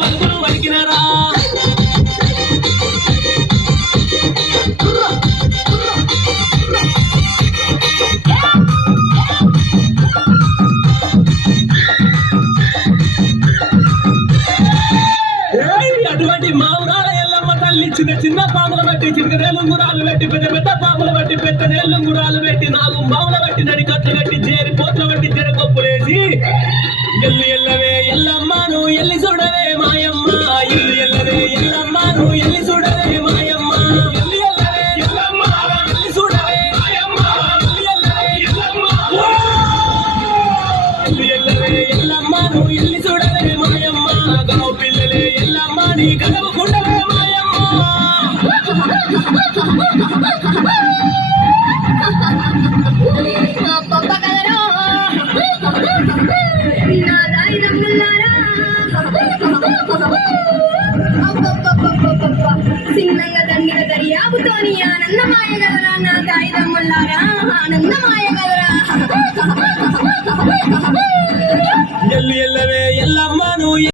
పలుకులు వలికినారా అటువంటి మావురాల ఎల్లమ్మ తల్లి చిన్న చిన్న పాములు బట్టి చిన్నదేళ్ళు గురాలు పెట్టి పెద్ద పెద్ద పాములు బట్టి పెద్దదేళ్ళు గురాలు పెట్టి నాలుగు మాములు బట్టి నడి కట్లు కట్టి చేరి పోట్ల బట్టి చెరకొప్పులేసి ఎల్లు ఎల్లవే ఎల్లమ్మను ఎల్లి చూడవే మాయమ్మ ఇల్లు ఎల్లవే ఎల్లమ్మను ఎల్లి చూడవే మాయమ్మ ఎల్లు ఎల్లవే ఎల్లమ్మ ఎల్లి చూడవే మాయమ్మ ఎల్లు ఎల్లవే ఎల్లమ్మ ఎల్లు ఎల్లవే ఎల్లమ్మను ఎల్లి చూడవే మాయమ్మ గావు పిల్లలే ఎల్లమ్మ నీ గడవ కుండవే మాయమ్మ సిన్నంగా దండిగా దర్యాబుతోని ఆనందమాయ గదరా నా కాయిదమ్ములారా ఆనందమాయ గదరా